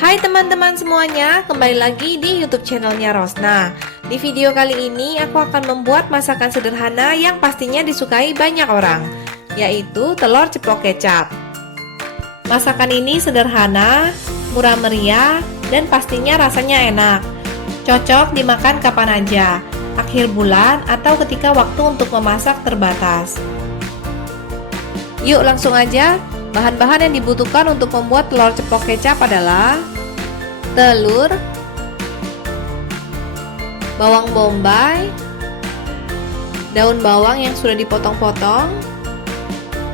Hai teman-teman semuanya, kembali lagi di YouTube channelnya Rosna. Di video kali ini aku akan membuat masakan sederhana yang pastinya disukai banyak orang, yaitu telur ceplok kecap. Masakan ini sederhana, murah meriah, dan pastinya rasanya enak. Cocok dimakan kapan aja, akhir bulan atau ketika waktu untuk memasak terbatas. Yuk langsung aja. Bahan-bahan yang dibutuhkan untuk membuat telur ceplok kecap adalah telur, bawang bombay, daun bawang yang sudah dipotong-potong,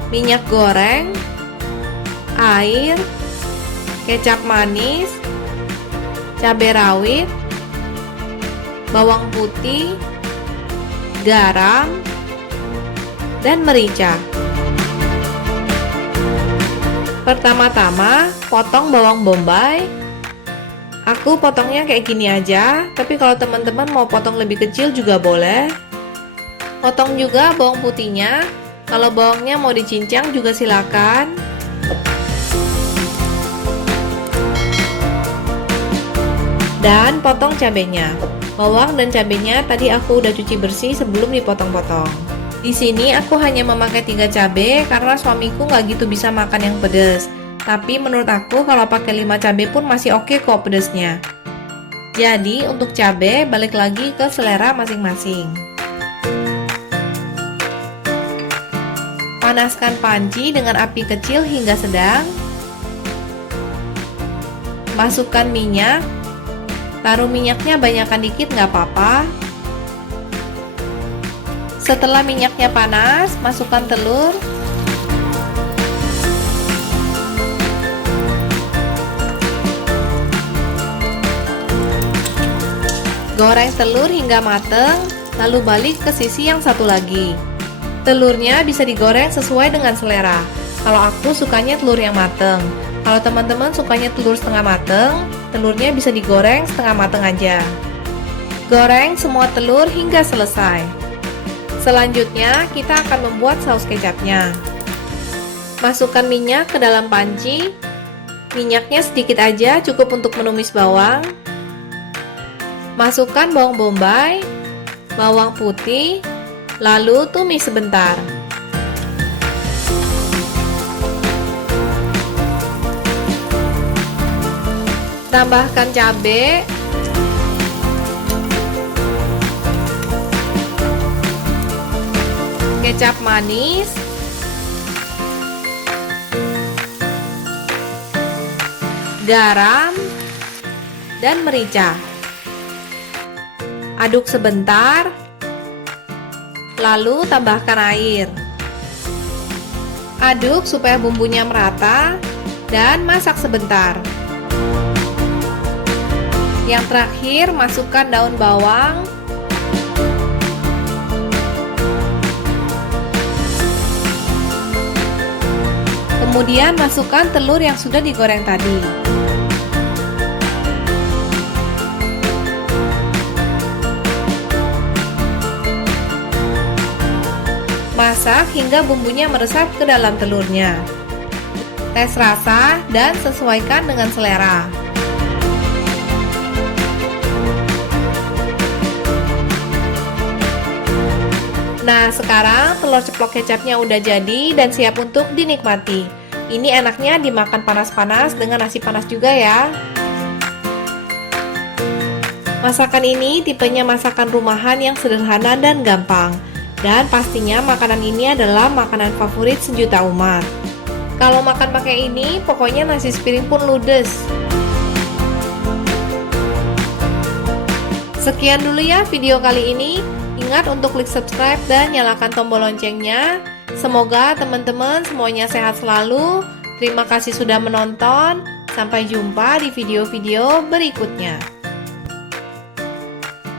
minyak goreng, air, kecap manis, cabai rawit, bawang putih, garam, dan merica. Pertama-tama, potong bawang bombay. Aku potongnya kayak gini aja, tapi kalau teman-teman mau potong lebih kecil juga boleh. Potong juga bawang putihnya. Kalau bawangnya mau dicincang juga silakan. Dan potong cabenya. Bawang dan cabenya tadi aku udah cuci bersih sebelum dipotong-potong. Di sini aku hanya memakai 3 cabai karena suamiku nggak gitu bisa makan yang pedas. Tapi menurut aku kalau pakai 5 cabai pun masih oke kok pedasnya. Jadi untuk cabai balik lagi ke selera masing-masing. Panaskan panci dengan api kecil hingga sedang. Masukkan minyak. Taruh minyaknya banyakkan dikit nggak apa-apa. Setelah minyaknya panas, masukkan telur. Goreng telur hingga mateng, lalu balik ke sisi yang satu lagi. Telurnya bisa digoreng sesuai dengan selera. Kalau aku sukanya telur yang mateng. Kalau teman-teman sukanya telur setengah mateng, telurnya bisa digoreng setengah mateng aja. Goreng semua telur hingga selesai. Selanjutnya, kita akan membuat saus kecapnya. Masukkan minyak ke dalam panci. Minyaknya sedikit aja, cukup untuk menumis bawang. Masukkan bawang bombay, bawang putih, lalu tumis sebentar. Tambahkan cabai. Kecap manis, garam, dan merica. Aduk sebentar, lalu tambahkan air. Aduk supaya bumbunya merata dan masak sebentar. Yang terakhir, masukkan daun bawang, kemudian masukkan telur yang sudah digoreng tadi. Masak hingga bumbunya meresap ke dalam telurnya. Tes rasa dan sesuaikan dengan selera. Nah, sekarang telur ceplok kecapnya udah jadi dan siap untuk dinikmati. Ini enaknya dimakan panas-panas dengan nasi panas juga ya. Masakan ini tipenya masakan rumahan yang sederhana dan gampang. Dan pastinya makanan ini adalah makanan favorit sejuta umat. Kalau makan pakai ini, pokoknya nasi sepiring pun ludes. Sekian dulu ya video kali ini. Ingat untuk klik subscribe dan nyalakan tombol loncengnya. Semoga teman-teman semuanya sehat selalu. Terima kasih sudah menonton. Sampai jumpa di video-video berikutnya.